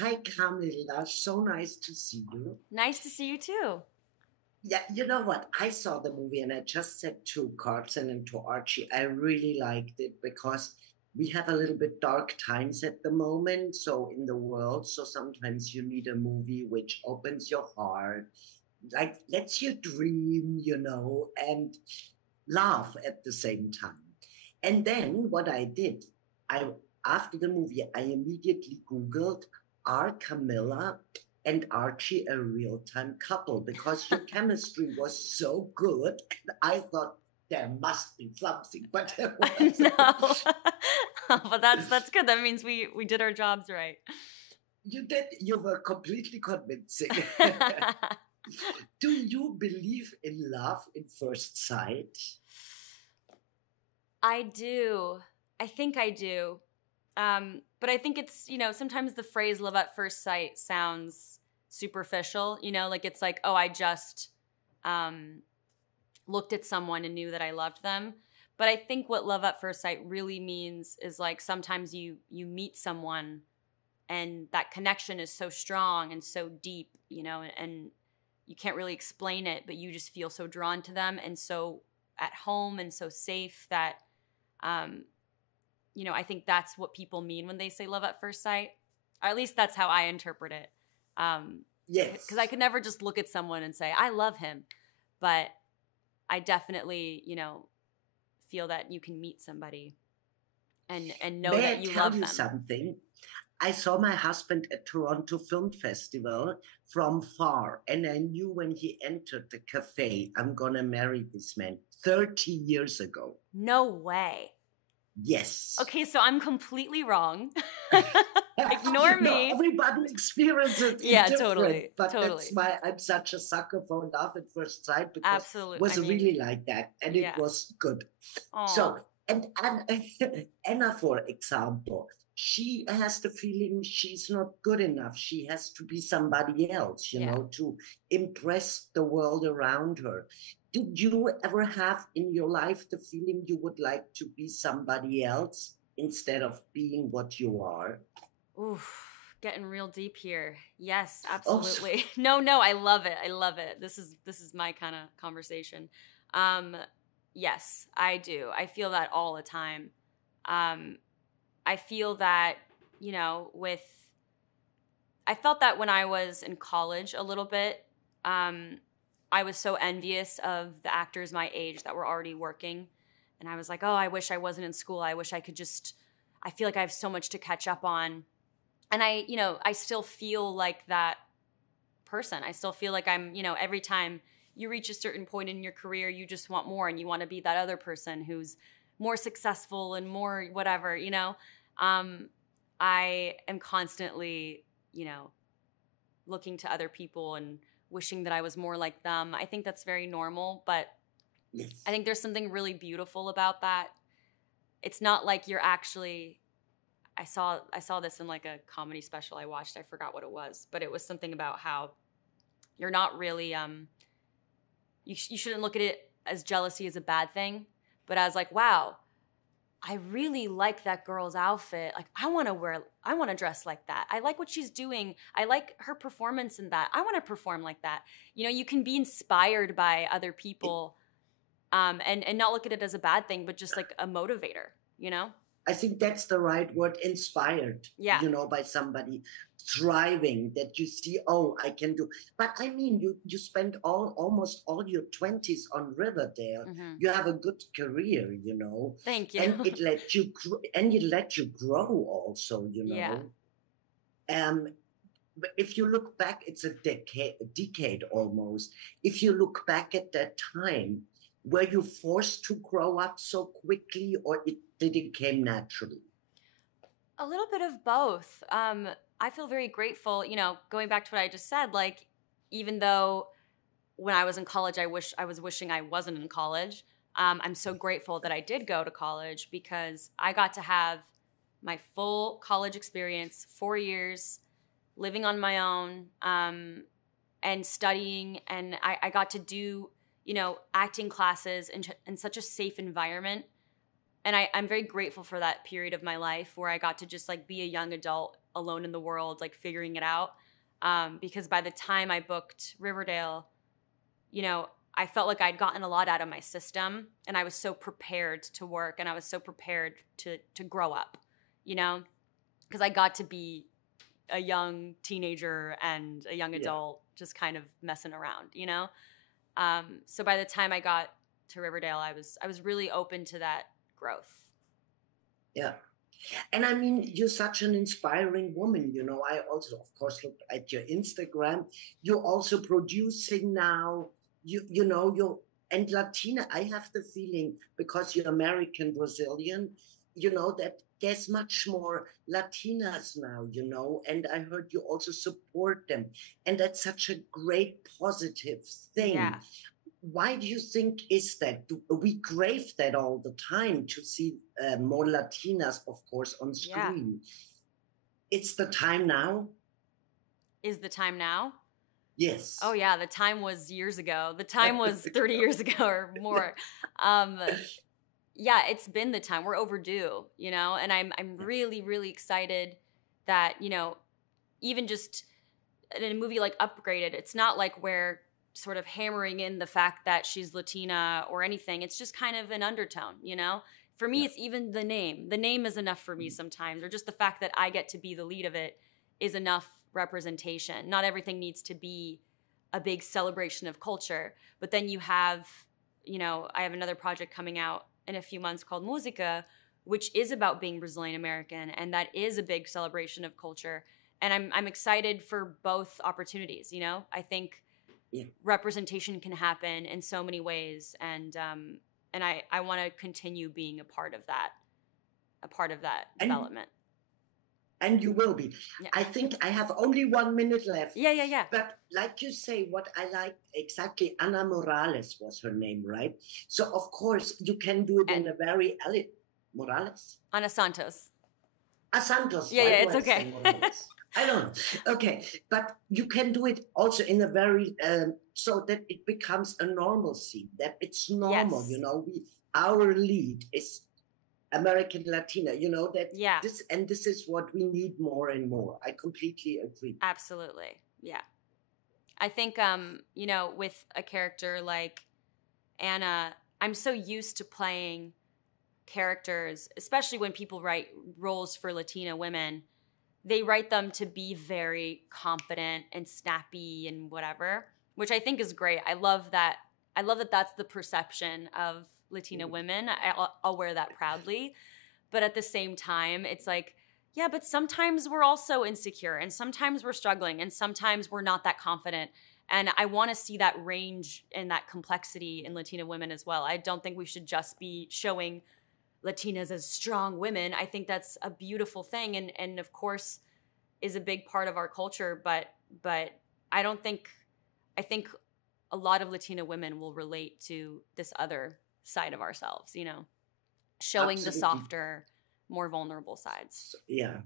Hi, Camila. So nice to see you. Nice to see you too. Yeah, you know what? I saw the movie and I just said to Carson and to Archie, I really liked it because we have a little bit dark times at the moment, so in the world. So sometimes you need a movie which opens your heart, like lets you dream, and laugh at the same time. And then what I did, I after the movie, I immediately Googled, are Camilla and Archie a real-time couple? Because your chemistry was so good, and I thought there must be something, but there I wasn't. know. But that's good. That means we did our jobs right. You did, you were completely convincing. Do you believe in love in first sight? I do. I think I do. But I think it's, sometimes the phrase love at first sight sounds superficial, like it's like, oh, I just um, looked at someone and knew that I loved them. But I think what love at first sight really means is like sometimes you meet someone and that connection is so strong and so deep, and you can't really explain it, but you just feel so drawn to them and so at home and so safe that um, I think that's what people mean when they say love at first sight. Or at least that's how I interpret it. Because I Yes. could never just look at someone and say I love him, but I definitely, feel that you can meet somebody and know May that I you tell love you them. something? I saw my husband at Toronto Film Festival from far, and I knew when he entered the cafe, I'm gonna marry this man 30 years ago. No way. Yes. Okay, so I'm completely wrong. Ignore me. Everybody experiences it Yeah, different, totally, but that's totally, why I'm such a sucker for love at first sight because it absolute. I was mean, really like that, and it yeah. was good. Oh, So, and Anna, for example, she has the feeling she's not good enough. She has to be somebody else, yeah. to impress the world around her. Did you ever have in your life the feeling you would like to be somebody else instead of being what you are? Oof, getting real deep here. Yes, Oh, so absolutely. No, no, I love it. I love it. This is my kind of conversation. Um, yes, I do. I feel that all the time. Um, I feel that, with I felt that when I was in college a little bit. Um, I was so envious of the actors my age that were already working. And I was like, oh, I wish I wasn't in school. I wish I could just, I feel like I have so much to catch up on. And I still feel like that person. I still feel like I'm, every time you reach a certain point in your career, you just want more and you want to be that other person who's more successful and more whatever, Um, I am constantly, looking to other people and wishing that I was more like them. I think that's very normal, but I yes. think there's something really beautiful about that. It's not like you're actually I saw this in like a comedy special I watched. I forgot what it was, but it was something about how you're not really you shouldn't look at it as jealousy as a bad thing, but as like, wow, I really like that girl's outfit. Like I want to dress like that. I like what she's doing. I like her performance in that. I want to perform like that. You can be inspired by other people, and not look at it as a bad thing, but just like a motivator, you know? I think that's the right word, inspired, Yeah. by somebody thriving that you see, oh, I can do. But I mean, you spent almost all your 20s on Riverdale. Hmm. You have a good career, Thank you. and it let you grow also, Yeah. Um, but if you look back, it's a decade almost. If you look back at that time, were you forced to grow up so quickly, or did it came naturally? A little bit of both. I feel very grateful, going back to what I just said, like, even though when I was in college, I was wishing I wasn't in college. I'm so grateful that I did go to college because I got to have my full college experience, 4 years, living on my own, and studying. And I got to do, acting classes in such a safe environment. And I'm very grateful for that period of my life where I got to just like be a young adult alone in the world, like figuring it out. Because by the time I booked Riverdale, you know, I felt like I'd gotten a lot out of my system, and I was so prepared to work, and I was so prepared to grow up, you know, because I got to be a young teenager and a young Yeah. adult just kind of messing around, you know? So by the time I got to Riverdale, I was really open to that growth. Yeah. And I mean, you're such an inspiring woman. You know, I also, of course, looked at your Instagram. You're also producing now. You know, you're and Latina. I have the feeling because you're American Brazilian, you know, that there's much more Latinas now. You know, and I heard you also support them, and that's such a great positive Yeah. thing. Why do you think is that? We crave that all the time to see more Latinas, of course, on Yeah. screen. It's the time now. Is the time now? Oh Yes. yeah, the time was years ago. The time was 30 years ago or more. Um, yeah, it's been the time. We're overdue, you know, and I'm really, really excited that, you know, even just in a movie like Upgraded, it's not like we're sort of hammering in the fact that she's Latina or anything. It's just kind of an undertone, you know? For me, Yeah. it's even the name. The name is enough for me sometimes, or just the fact that I get to be the lead of it is enough representation. Not everything needs to be a big celebration of culture, but then you have, you know, I have another project coming out in a few months called Musica, which is about being Brazilian American, and that is a big celebration of culture. And I'm excited for both opportunities. You know, I think Yeah. representation can happen in so many ways, and I want to continue being a part of that And development. and you will be. Yeah. I think I have only 1 minute left. Yeah. But like you say, what I like exactly, Ana Morales was her name, right? So of course you can do it And in a very Morales. Ana Santos. Santos, Yeah, why do it's I okay. say Morales? I don't know. Okay, but you can do it also in a very so that it becomes a normal scene. That it's normal, Yes. you know. Our lead is American Latina, you know that Yeah. this is what we need more and more. I completely agree. Absolutely. Yeah. I think you know, with a character like Anna, I'm so used to playing characters, especially when people write roles for Latina women, they write them to be very confident and snappy and whatever, which I think is great. I love that. I love that that's the perception of Latina women. I'll wear that proudly. But at the same time, it's like, yeah, but sometimes we're also insecure and sometimes we're struggling and sometimes we're not that confident. And I want to see that range and that complexity in Latina women as well. I don't think we should just be showing Latinas as strong women. I think that's a beautiful thing, and of course is a big part of our culture. But I don't think I think a lot of Latina women will relate to this other side of ourselves. You know, showing the Absolutely. softer, more vulnerable sides. Yeah.